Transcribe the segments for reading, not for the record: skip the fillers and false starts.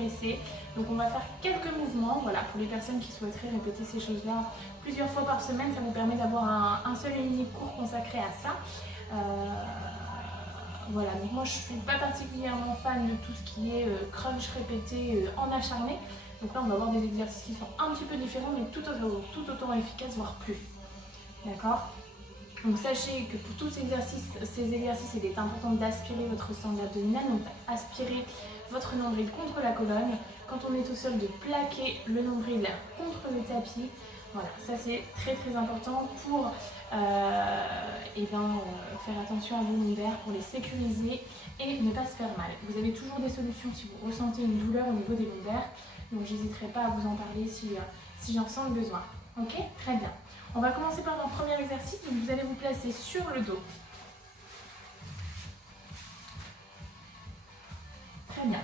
progresser. Donc on va faire quelques mouvements, voilà, pour les personnes qui souhaiteraient répéter ces choses-là plusieurs fois par semaine, ça vous permet d'avoir un seul et unique cours consacré à ça. Voilà, donc moi je ne suis pas particulièrement fan de tout ce qui est crunch répété en acharné. Donc là on va avoir des exercices qui sont un petit peu différents mais tout autant efficaces, voire plus. D'accord? Donc sachez que pour tous ces exercices, il est important d'aspirer votre sangle abdominale, donc aspirer votre nombril contre la colonne. Quand on est au sol, de plaquer le nombril contre le tapis. Voilà, ça c'est très très important pour faire attention à vos lombaires, pour les sécuriser et ne pas se faire mal. Vous avez toujours des solutions si vous ressentez une douleur au niveau des lombaires, donc j'hésiterai pas à vous en parler si j'en ressens le besoin. Ok, très bien. On va commencer par mon premier exercice, donc vous allez vous placer sur le dos. Très bien.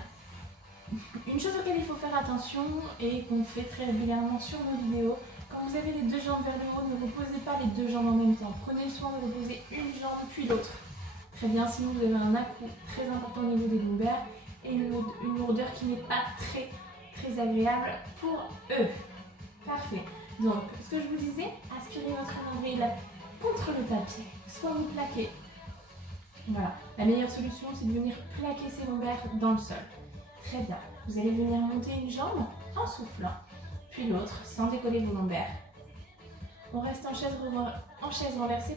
Une chose auquel il faut faire attention et qu'on fait très régulièrement sur nos vidéos, quand vous avez les deux jambes vers le haut, ne reposez pas les deux jambes en même temps. Prenez soin de reposer une jambe puis l'autre. Très bien, sinon vous avez un à-coup très important au niveau des lombaires et une lourdeur qui n'est pas très agréable pour eux. Parfait. Donc, ce que je vous disais, aspirez votre nombril contre le tapis, soit vous plaquez. Voilà, la meilleure solution c'est de venir plaquer ses lombaires dans le sol. Très bien, vous allez venir monter une jambe en soufflant, puis l'autre sans décoller vos lombaires. On reste en chaise renversée,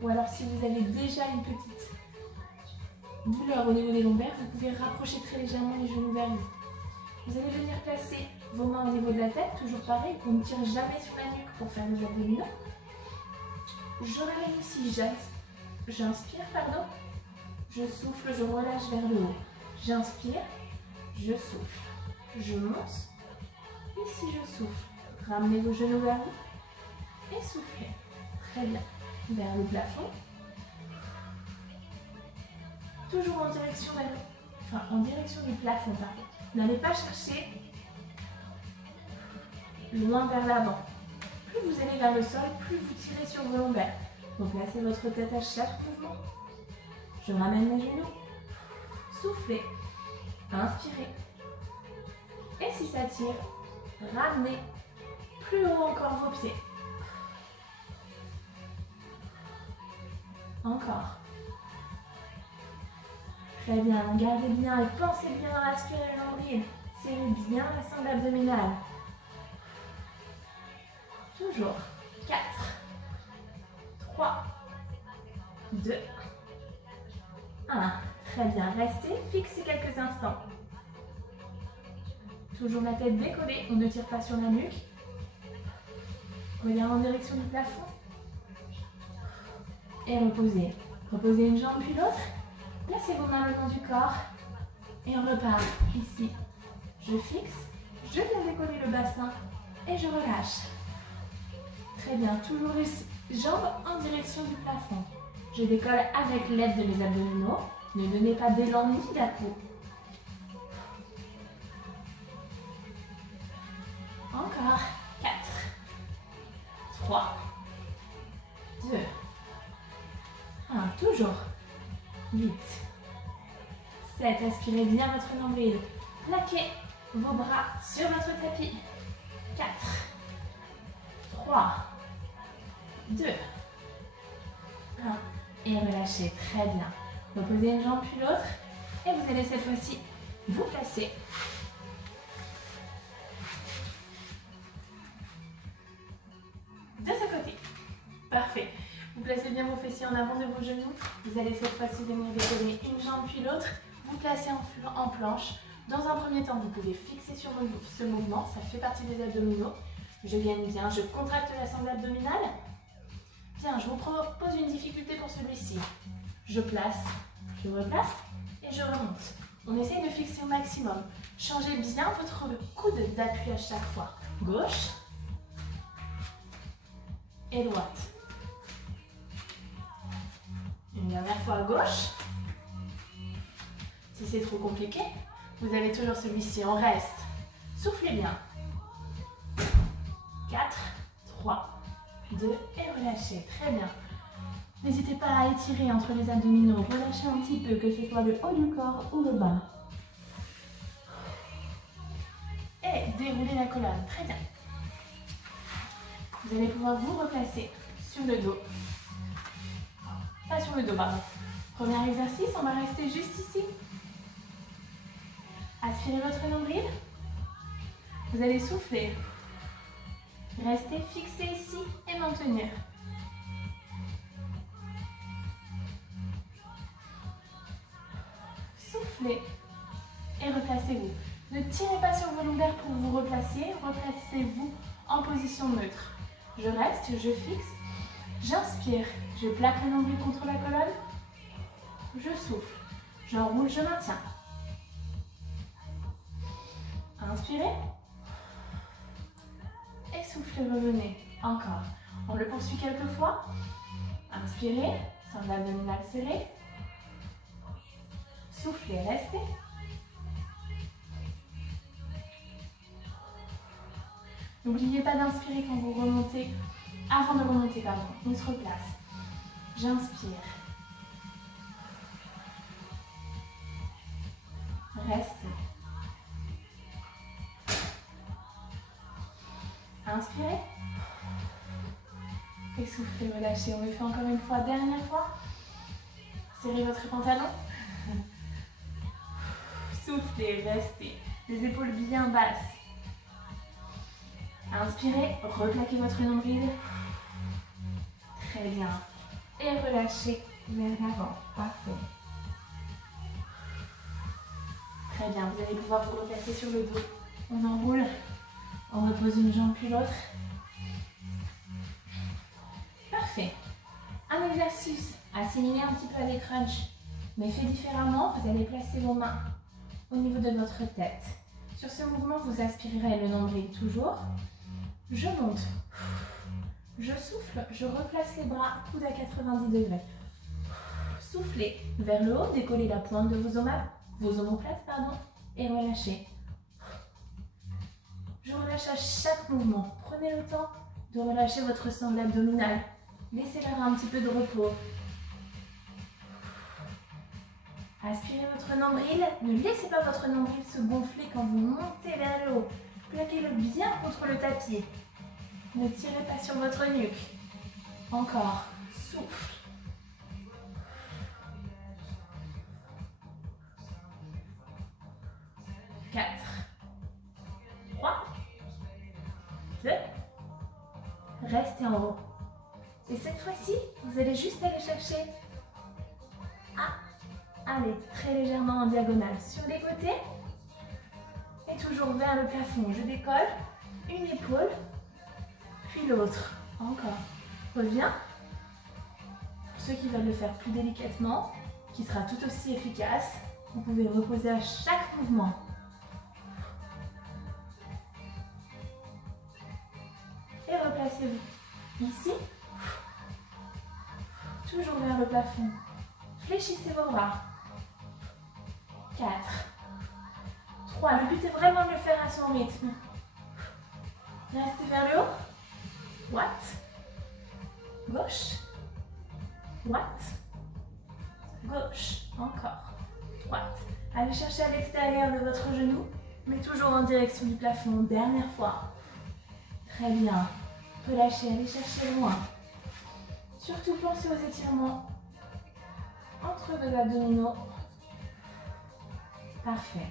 ou alors si vous avez déjà une petite douleur au niveau des lombaires, vous pouvez rapprocher très légèrement les genoux vers vous. Vous allez venir placer vos mains au niveau de la tête, toujours pareil, on ne tire jamais sur la nuque pour faire nos abdominaux. Je ramène ici, j'inspire, je souffle, je relâche vers le haut. J'inspire, je souffle, je monte, ici je souffle. Ramenez vos genoux vers vous et soufflez. Très bien, vers le plafond. Toujours en direction du plafond, N'allez pas chercher loin vers l'avant. Plus vous allez vers le sol, plus vous tirez sur vos lombaires. Donc placez votre tête à chaque mouvement. Je ramène mes genoux. Soufflez. Inspirez. Et si ça tire, ramenez plus haut encore vos pieds. Encore. Très bien, gardez bien et pensez bien à aspirer le nombril. Serrez bien la sangle abdominale. Toujours. 4, 3, 2, 1. Très bien, restez fixez quelques instants. Toujours la tête décollée, on ne tire pas sur la nuque. Regardez en direction du plafond. Et reposez. Reposez une jambe puis l'autre. Placez vos mains le long du corps. Et on repart ici. Je fixe, je viens décoller le bassin et je relâche. Très bien, toujours les jambes en direction du plafond. Je décolle avec l'aide de mes abdominaux. Ne donnez pas d'élan ni d'à-coup. Encore. 4, 3, 2, 1. Toujours. 8, 7. Aspirez bien votre nombril. Plaquez vos bras sur votre tapis. 4, 3, 2, 1. Et relâchez. Très bien. Reposez une jambe puis l'autre. Et vous allez cette fois-ci vous placer. De ce côté. Parfait. Vous placez bien vos fessiers en avant de vos genoux. Vous allez cette fois-ci venir décoller une jambe puis l'autre. Vous placez en planche. Dans un premier temps, vous pouvez fixer sur ce mouvement. Ça fait partie des abdominaux. Je gagne bien. Je contracte la sangle abdominale. Tiens, je vous propose une difficulté pour celui-ci. Je place, je replace et je remonte. On essaye de fixer au maximum. Changez bien votre coude d'appui à chaque fois. Gauche et droite. Une dernière fois à gauche. Si c'est trop compliqué, vous avez toujours celui-ci. On reste. Soufflez bien. 4, 3, 2 et relâchez. Très bien. N'hésitez pas à étirer entre les abdominaux. Relâchez un petit peu, que ce soit le haut du corps ou le bas. et déroulez la colonne. Très bien. Vous allez pouvoir vous replacer sur le dos. Pas sur le dos, pardon. Premier exercice, on va rester juste ici. Aspirez votre nombril. Vous allez souffler. Restez fixé ici et maintenir. Soufflez et replacez-vous. Ne tirez pas sur vos lombaires pour vous replacer. Replacez-vous en position neutre. Je reste, je fixe. J'inspire. Je plaque le nombril contre la colonne. Je souffle. J'enroule, je maintiens. Inspirez. Et soufflez, revenez. Encore. On le poursuit quelques fois. Inspirez. Sangle abdominale serrée. Soufflez, restez. N'oubliez pas d'inspirer quand vous remontez. Avant de remonter, pardon. On se replace. J'inspire. Restez. Inspirez. Et soufflez, relâchez. On le fait encore une fois, dernière fois. Serrez votre pantalon. Soufflez, restez. Les épaules bien basses. Inspirez, replaquez votre nombril. Très bien. Et relâchez vers l'avant. Parfait. Très bien, vous allez pouvoir vous replacer sur le dos. On enroule. On repose une jambe puis l'autre. Parfait. Un exercice assimilé un petit peu à des crunchs, mais fait différemment. Vous allez placer vos mains au niveau de votre tête. Sur ce mouvement, vous aspirerez le nombril toujours. Je monte. Je souffle. Je replace les bras, coude à 90 degrés. Soufflez vers le haut, décollez la pointe de vos omoplates, et relâchez. Je relâche à chaque mouvement. Prenez le temps de relâcher votre sangle abdominale. Laissez-leur un petit peu de repos. Aspirez votre nombril. Ne laissez pas votre nombril se gonfler quand vous montez vers le haut. Plaquez-le bien contre le tapis. Ne tirez pas sur votre nuque. Encore. Souffle. 4, 3, 2, restez en haut. Et cette fois-ci, vous allez juste aller chercher à aller très légèrement en diagonale sur les côtés et toujours vers le plafond. Je décolle, une épaule, puis l'autre. Encore. Reviens. Pour ceux qui veulent le faire plus délicatement, qui sera tout aussi efficace, vous pouvez reposer à chaque mouvement. Et replacez-vous ici, toujours vers le plafond. Fléchissez vos bras. 4, 3, le but est vraiment de le faire à son rythme. Restez vers le haut. Droite, gauche, droite, gauche, encore, droite. Allez chercher à l'extérieur de votre genou, mais toujours en direction du plafond. Dernière fois. Très bien. Relâchez, allez chercher loin. Surtout pensez aux étirements entre vos abdominaux. Parfait.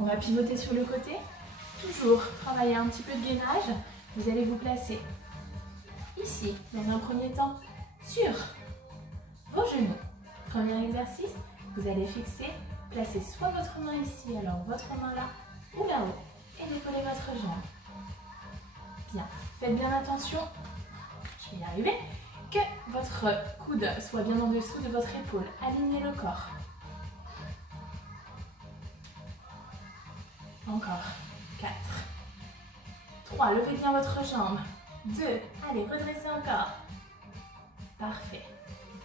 On va pivoter sur le côté. Toujours travailler un petit peu de gainage. Vous allez vous placer ici, dans un premier temps, sur vos genoux. Premier exercice, vous allez fixer, placer soit votre main ici, alors votre main là, ou là-haut, et décoller votre jambe. Bien, faites bien attention, je vais y arriver, que votre coude soit bien en dessous de votre épaule. Alignez le corps. Encore. 4, 3, levez bien votre jambe. 2, allez, redressez encore. Parfait.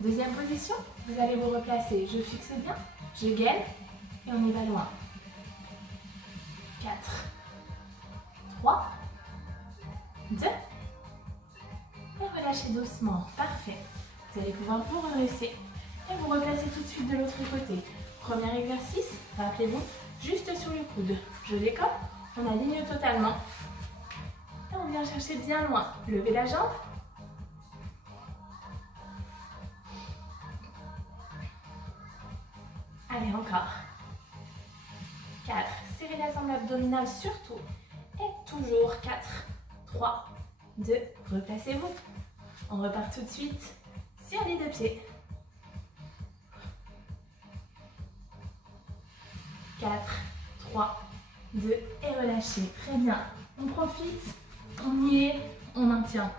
Deuxième position, vous allez vous replacer. Je fixe bien, je gaine et on y va loin. 4, 3, 2, et relâchez doucement. Parfait. Vous allez pouvoir vous redresser et vous replacer tout de suite de l'autre côté. Premier exercice, rappelez-vous, juste sur le coude. Je décolle, on aligne totalement. Et on vient chercher bien loin. Levez la jambe. Allez, encore. 4. Serrez la sangle abdominale surtout. Et toujours 4, 3, 2. Replacez-vous. On repart tout de suite sur les deux pieds. 4, 3, 2 et relâchez. Très bien. On profite, on y est, on maintient.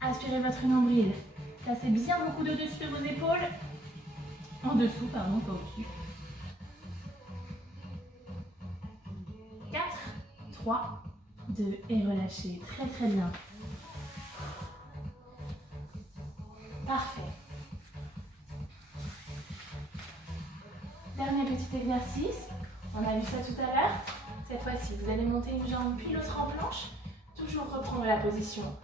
Aspirez votre nombril. Placez bien vos coudes au-dessus de vos épaules. En dessous, pardon, pas au-dessus. 4, 3, 2 et relâchez. Très très bien. Parfait. Dernier petit exercice. On a vu ça tout à l'heure. Cette fois-ci, vous allez monter une jambe puis l'autre en planche. Toujours reprendre la position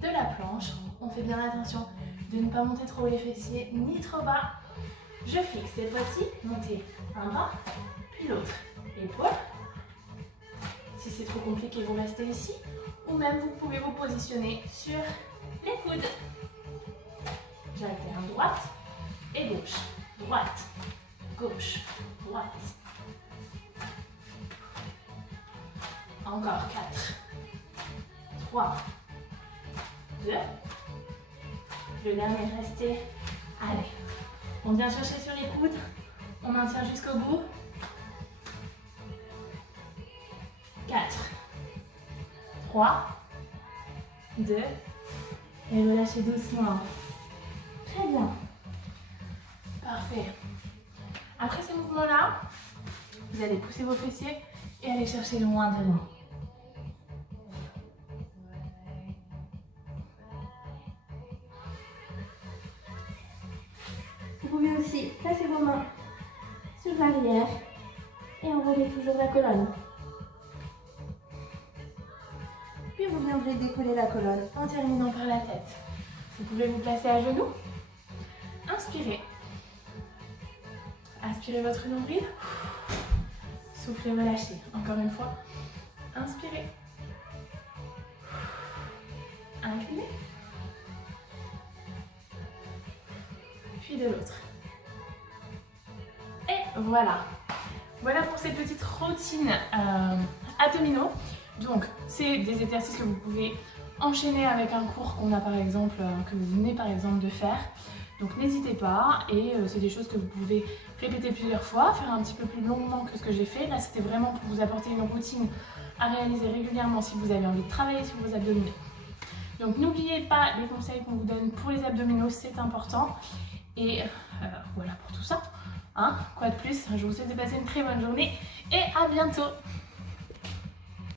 de la planche. On fait bien attention de ne pas monter trop les fessiers ni trop bas. Je fixe cette fois-ci. Montez un bras puis l'autre. Épaule. Si c'est trop compliqué, vous restez ici. Ou même vous pouvez vous positionner sur les coudes. J'alterne droite et gauche. Droite, gauche, droite. Encore 4, 3, 2. Le dernier, restez. Allez, on vient chercher sur les coudes. On maintient jusqu'au bout. 4, 3, 2. Et relâchez doucement. Très bien. Parfait. Après ce mouvement-là, vous allez pousser vos fessiers et aller chercher loin devant. Vous pouvez aussi placer vos mains sur l'arrière et enrouler toujours la colonne. Puis vous viendrez décoller la colonne en terminant par la tête. Vous pouvez vous placer à genoux. Inspirez. Aspirez votre nombril. Soufflez, relâchez. Encore une fois. Inspirez. Inclinez. Puis de l'autre. Et voilà. Voilà pour cette petite routine abdominaux. Donc, c'est des exercices que vous pouvez enchaîner avec un cours qu'on a par exemple, que vous venez par exemple de faire. Donc n'hésitez pas, et c'est des choses que vous pouvez répéter plusieurs fois, faire un petit peu plus longuement que ce que j'ai fait. Là, c'était vraiment pour vous apporter une routine à réaliser régulièrement si vous avez envie de travailler sur vos abdominaux. Donc n'oubliez pas les conseils qu'on vous donne pour les abdominaux, c'est important. Et voilà pour tout ça. Hein, quoi de plus, je vous souhaite de passer une très bonne journée et à bientôt.